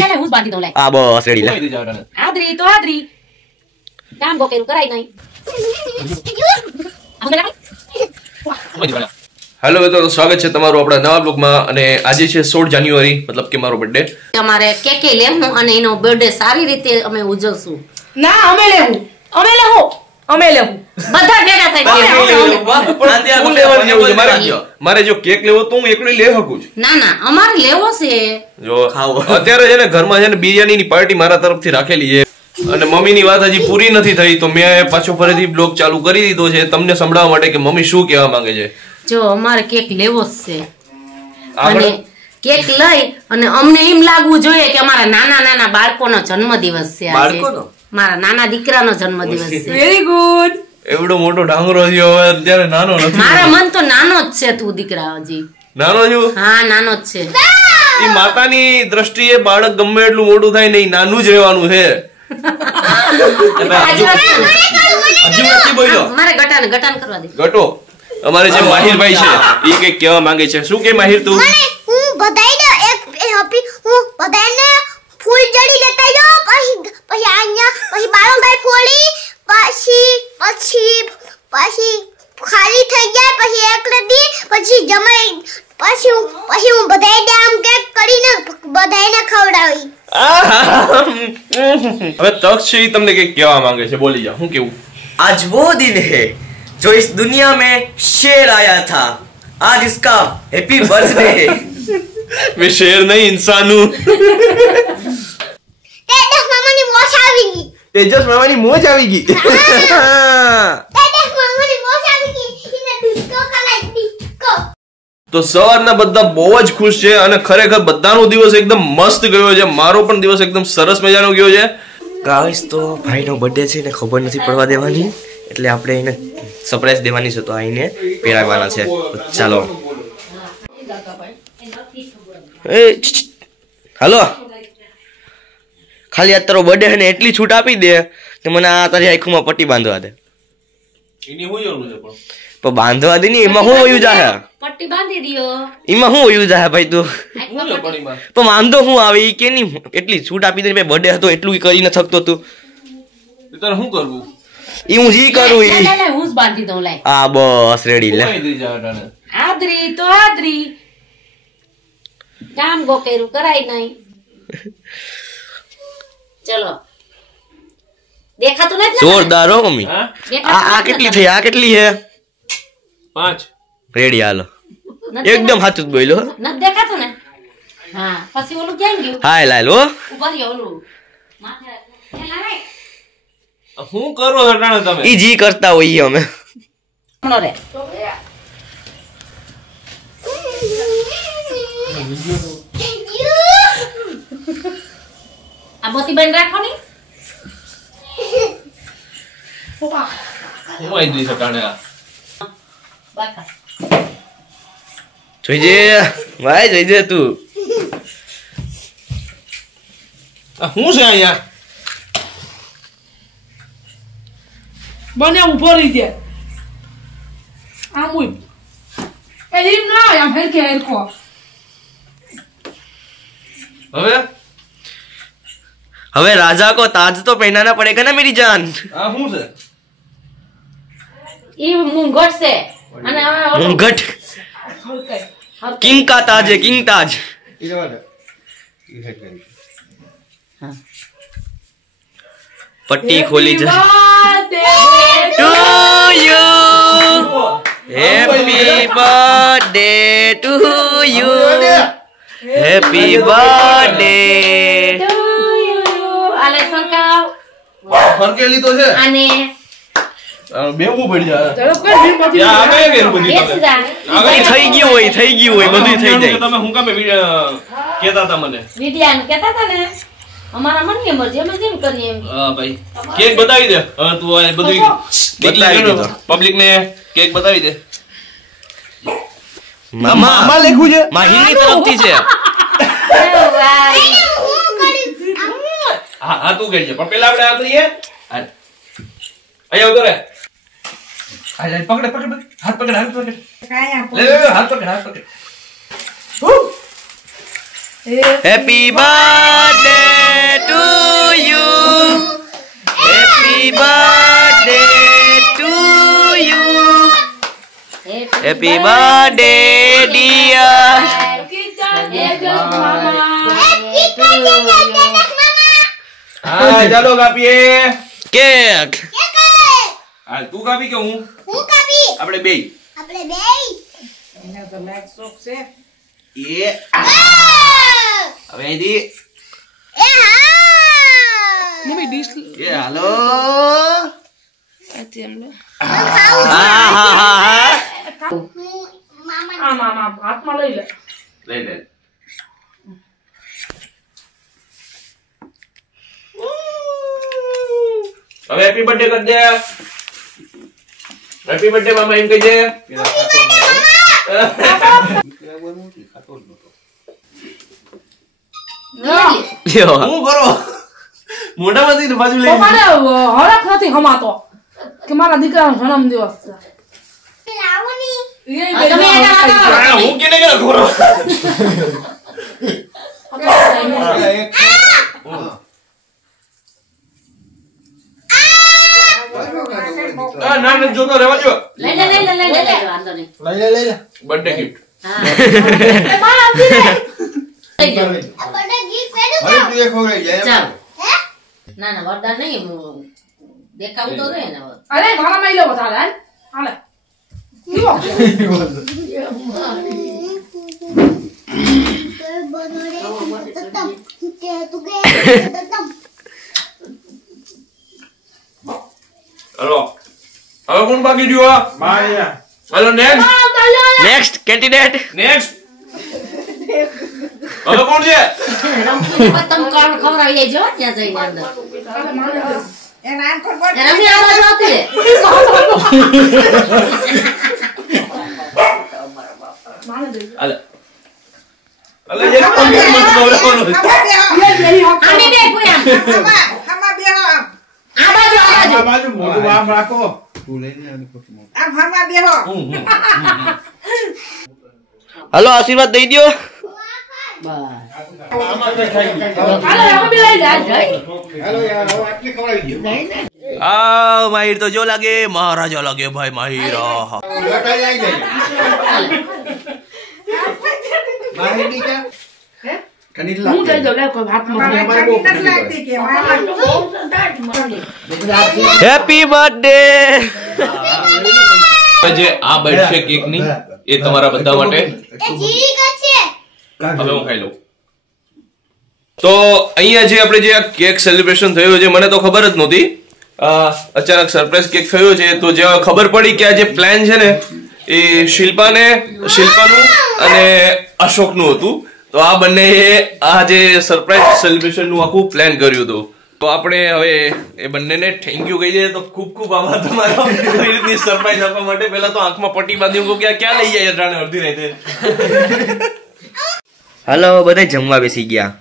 લે હું બાંધી દઉં લે આ બસ રેડી લે આદરી તો આદરી કામ ગોકેરું કરાય નહીં હેલો મિત્રો, સ્વાગત છે તમારું આપણા નવા બ્લોગમાં. અને આજે છે 16 જાન્યુઆરી, મતલબ કે મારો બર્થડે. તમારે કેકે લેવું અને એનો બર્થડે સારી રીતે અમે ઉજવશું. ના અમે લેવું બધા ભેગા થઈ મારે જો કેક લેવો તો હું એકલો લઈ શકું છું. ના અમારે લેવો છે. જો અત્યારે છે ને ઘરમાં છે ને બિરયાનીની પાર્ટી મારા તરફથી રાખેલી છે અને મમ્મીની વાત હજી પૂરી નથી થઈ તો મેં પાછો ફરીથી બ્લોગ ચાલુ કરી દીધો છે તમને સંભળાવવા માટે કે મમ્મી શું કહેવા માંગે છે. જો અમારે કેક લેવો જ છે અને કેક લઈ અને અમને એમ લાગવું જોઈએ કે અમારા નાના બાળકોનો જન્મદિવસ છે આજે. મારા નાના દીકરાનો જન્મદિવસ છે. Very good. એવડો મોટો ડાંગરો થયો હવે અત્યારે નાનો નથી. મારા મન તો નાનો જ છે. તું દીકરા હજી નાનો છું? હા નાનો જ છે. એ માતાની દ્રષ્ટિએ બાળક ગમે એટલું મોટું થાય નહીં નાનું જ રહેવાનું છે. મારે ગટાન કરવા દે. ગટો અમારે જે માહિરભાઈ છે એ કઈક કહેવા માંગે છે. શું કે માહિર તું? હું બધાયને એક હેપી હું બધાયને ફૂલ જડી લેતા જો પછી આયા પછી બાળોબાઈ ફોડી પછી ખાલી થઈ જાય પછી એકલદી પછી જમાઈ પછી હું બધાયને આમ કેક કરીને બધાયને ખવડાવી. હવે તક છે એ તમને કઈક કહેવા માંગે છે. બોલી જાઓ, શું કેવું? आज वो दिन है जो इस दुनिया में शेर आया था, आज इसका हैप्पी बर्थडे है. मैं शेर नहीं इंसान हूँ. તેજસ મામાની મોજ આવી ગઈ. તેજસ મામાની મોજ આવી ગઈ. તેજસ મામાની મોજ આવી ગઈ. એને ડિસ્કો કરાઈ ડિસ્કો. તો સવારના બધા બહુ જ ખુશ છે અને ખરેખર બધાનો દિવસ એકદમ મસ્ત ગયો છે. મારો પણ દિવસ એકદમ સરસ મજાનો ગયો છે. ગાઈસ તો ભાઈનો બર્થડે છે ને ખબર નથી પડવા દેવાની એટલે આપણે એને સરપ્રાઈઝ દેવાની છે તો આઈને પહેરાવવાના છે. ચાલો એ હાલો ખાલી આ તારો બર્થડે છે ને એટલી છૂટ આપી દે કે મને આ તારી આંખોમાં પટ્ટી બાંધવા દે. એની શું જરૂર છે પણ બાંધવા દે ને એમાં શું વયું જાહે? પટ્ટી બાંધી દિયો. એમાં શું વયું જાહે ભાઈ તું? પણ વાંધો શું આવે ઈ કે ની એટલી છૂટ આપી દે. ભાઈ બર્થડે હતો એટલું કરી ન શકતો તું. તારે શું કરવું? ઈ હું જી કરું ઈ લે હું જ બાંધી દઉં લે. આ બસ રેડી લે. આદરી તો આદરી કામ ગોકેરું કરાય નહીં. ચલો દેખાતું નથી? જોરદાર હો મમ્મી. આ કેટલી થઈ? આ કેટલી હે? 5 રેડી હાલો. એકદમ સાચું જ બોલ્યો. નથી દેખાતું ને? હા પછી ઓલું ક્યાં ગયું? હાય લાલ હો. ઉપર ગયો ઓલું માથે એલા રે. શું કરો છો ટાણે તમે? ઈ જી કરતા હોઈએ અમે. કોનો રે? આ મોતી બંધ રાખો ને. હું આઈ દઈ છે ટાણે આ. બાકા જોઈજે ભાઈ જોઈજે તું. આ શું છે અહીંયા? બને ઉભો રહી દે. આમ ઉઈ એમ ના આમ હેરકો હવે રાજા કો તાજ તો પહેનાना पड़ेगा ना मेरी जान. આ શું છે? ઈ મુંગટ છે અને આ मुंगट किंग का ताज है, किंग ताज. पट्टी खोली जा to you. Happy birthday to you. Happy birthday. આલે સંકાવ ફરકેલી તો છે અને બેવું પડી જાય. ચલો કોઈ ભીડ માંથી આ કઈ ગેર બધી બેસ જા. થઈ ગયું હોય બધું થઈ જાય. તમે હું કામે કહેતા હતા મને વિડિયાન કહેતા હતા ને અમારા મનની મરજી અમે જેમ કરીએ એમ. હા ભાઈ કેક બતાવી દે. હવે તું આ બધું બતાવી દે પબ્લિક ને કેક બતાવી દે. મામા લખ્યું છે માહિરની તરફથી છે. હા તું કરજે પણ પેલા આપણે આ કરીએ. અહીંયા ઉતરે. હાલ પકડ હાથ પકડ હાથ પકડ. લે હાથ પકડ. Happy birthday happy birthday dear. હા ચાલો કાપીએ કેક. હાલ તું કાપી કે હું હું કાપી આપણે બે આપણે બે એ હવે દી એ હા મમ્મી ડીશ એ હાલો મામા મામા હાથમાં લઈ લે. લઈ લે હવે હેપી બર્થડે કર દે હેપી બર્થડે મામા એમ કહી દે હું કરો મોઢામાંથી બાજુ લઈ પપ્પાને હરખ નથી હમાતો કે મારા દીકરાનો જન્મદિવસ છે. લાવની હું કેને કે કરો ના ના જોતો રહેવા જો લઈ લે વાંધો નહીં. બર્થડે ગિફ્ટ આપણે ગીત પેલું ચાલ ના ના વરદાન નહીં દેખાવું તો રહે ને હવે. અરે મારા માં લો વધારે હાલ હાલે કેવો हेलो હવે કોણ બાકી રહ્યું આ માયા હેલો નેક્સ્ટ કેન્ડિડેટ. નેક્સ્ટ હવે કોણ છે રમકીની પતંગ ખવડાવી દેજો ત્યાં જઈને અંદર. રમી આ બાજુ આવતી રે. હાલે હાલે જે કોણ મત ખવડાવવાનો આને બે પૂરા આ બાજુ હલો આશીર્વાદ દઈ દો. આ માહિર તો જો લાગે મહારાજા લાગે ભાઈ માહિર. હું દઈ દઉં લે કોઈ હાથમાં હેપી બર્થડે. જે આ બર્થડે કેક ની એ તમારા બધા માટે એ જીરી કરશે હવે હું ખાઈ લઉં. તો અહીંયા જે આપણે જે આ કેક સેલિબ્રેશન થયું છે મને તો ખબર જ નહોતી. અચાનક સરપ્રાઈઝ કેક થયો છે તો જે ખબર પડી કે આ જે પ્લાન છે ને એ શિલ્પાનું અને અશોકનું હતું. તો આ બંને આ જે સરપ્રાઈઝ સેલિબ્રેશન નું આખું પ્લાન કર્યું હતું. તો આપણે હવે એ બંનેને થેન્ક યુ કહી દઈએ. તો ખૂબ ખૂબ આભાર તમારો આવી રીતની સરપ્રાઈઝ આપવા માટે. પહેલા તો આંખમાં પટ્ટી બાંધી મૂકો કે ક્યાં લઈ જાય અડધી રાતે. હલો બધા જમવા બેસી ગયા.